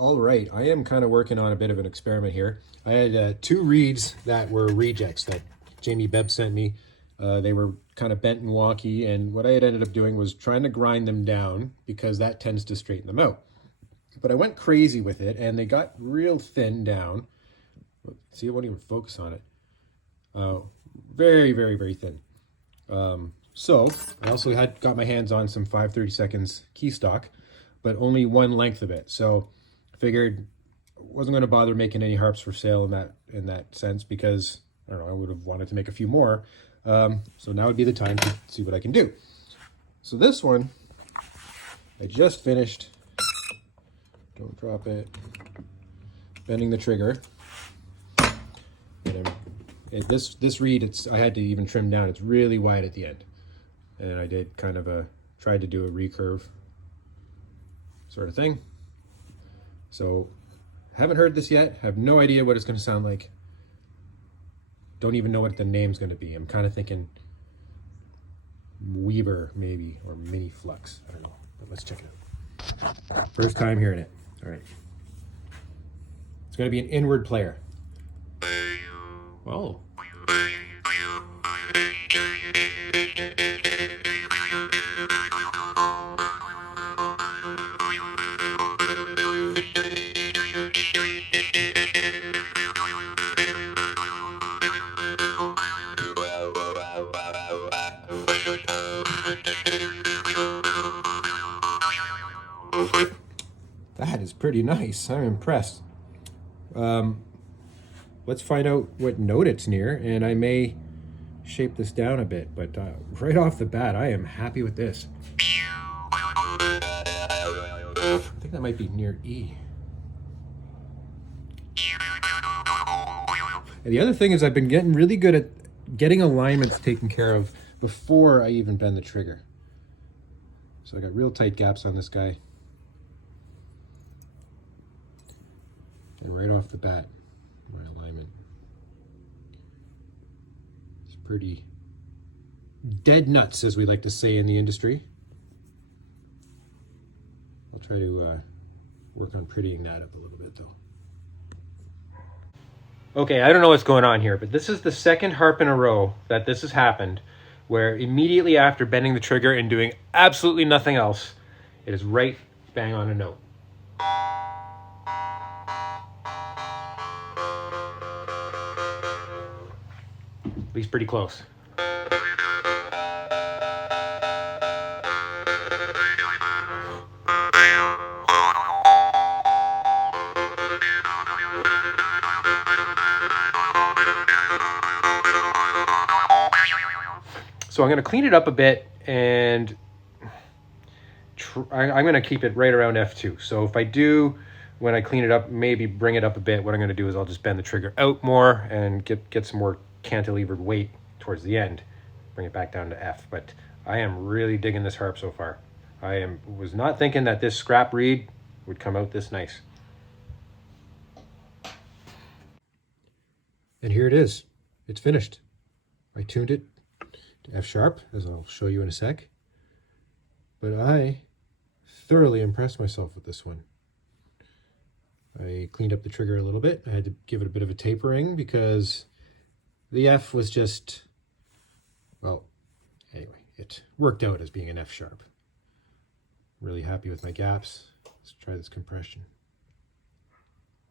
All right, I am kind of working on a bit of an experiment here. I had two reeds that were rejects that Jamie Bebb sent me. They were kind of bent and wonky, and what I had ended up doing was trying to grind them down because that tends to straighten them out. But I went crazy with it, and they got real thin down. See, I won't even focus on it. Very, very, very thin. So I also had got my hands on some 5/32 key stock, but only one length of it. So I figured I wasn't going to bother making any harps for sale in that sense because I don't know, I would have wanted to make a few more. So now would be the time to see what I can do. So this one, I just finished. Don't drop it. Bending the trigger. And this reed, I had to even trim down. It's really wide at the end. And I did kind of tried to do a recurve sort of thing. So, haven't heard this yet. Have no idea what it's going to sound like. Don't even know what the name's going to be. I'm kind of thinking Weaver maybe, or Mini Flux. I don't know, but let's check it out. First time hearing it. All right. It's going to be an inward player. Oh. That is pretty nice. I'm impressed. Let's find out what note it's near, and I may shape this down a bit, but right off the bat, I am happy with this. I think that might be near E. And the other thing is I've been getting really good at getting alignments taken care of before I even bend the trigger. So I got real tight gaps on this guy. And right off the bat, my alignment is pretty dead nuts, as we like to say in the industry. I'll try to work on prettying that up a little bit though. Okay, I don't know what's going on here, but this is the second harp in a row that this has happened, where immediately after bending the trigger and doing absolutely nothing else, it is right bang on a note. At least pretty close. So I'm going to clean it up a bit, and I'm going to keep it right around F2. So if I do, when I clean it up, maybe bring it up a bit, what I'm going to do is I'll just bend the trigger out more and get some more cantilevered weight towards the end, bring it back down to F. But I am really digging this harp so far. Was not thinking that this scrap reed would come out this nice. And here it is. It's finished. I tuned it to F sharp, as I'll show you in a sec. But I thoroughly impressed myself with this one. I cleaned up the trigger a little bit. I had to give it a bit of a tapering because the F was just, well, anyway, it worked out as being an F sharp. Really happy with my gaps. Let's try this compression.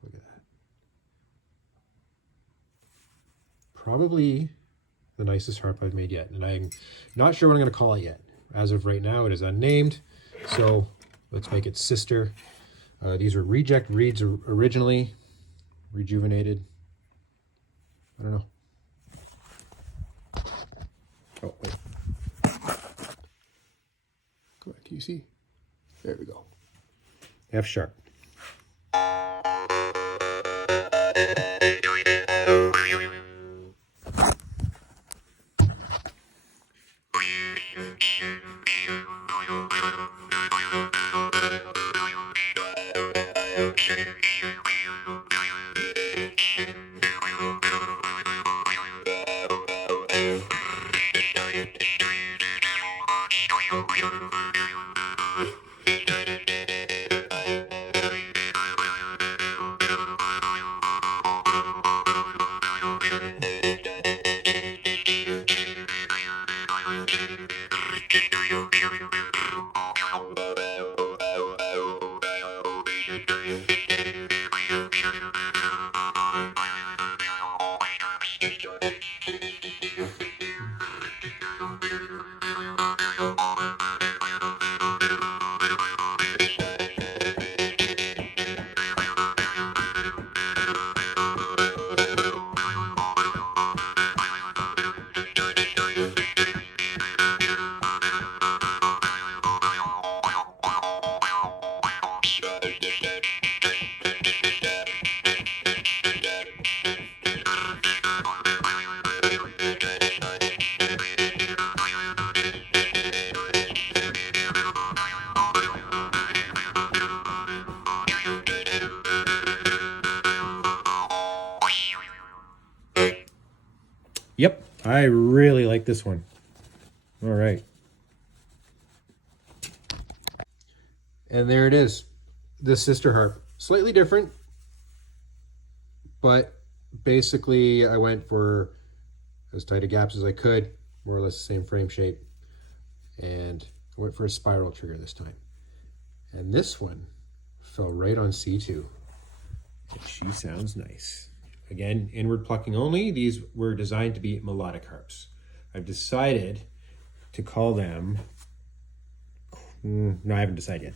Look at that. Probably the nicest harp I've made yet, and I'm not sure what I'm going to call it yet. As of right now, it is unnamed, so let's make it Sister. These were reject reeds originally, rejuvenated. I don't know. Oh, wait. Come on, can you see? There we go. F sharp. Yep, I really like this one. All right. And there it is, the sister harp. Slightly different, but basically I went for as tight a gaps as I could, more or less the same frame shape, and I went for a spiral trigger this time. And this one fell right on C2. And she sounds nice. Again, inward plucking only. These were designed to be melodic harps. I've decided to call them, no, I haven't decided yet.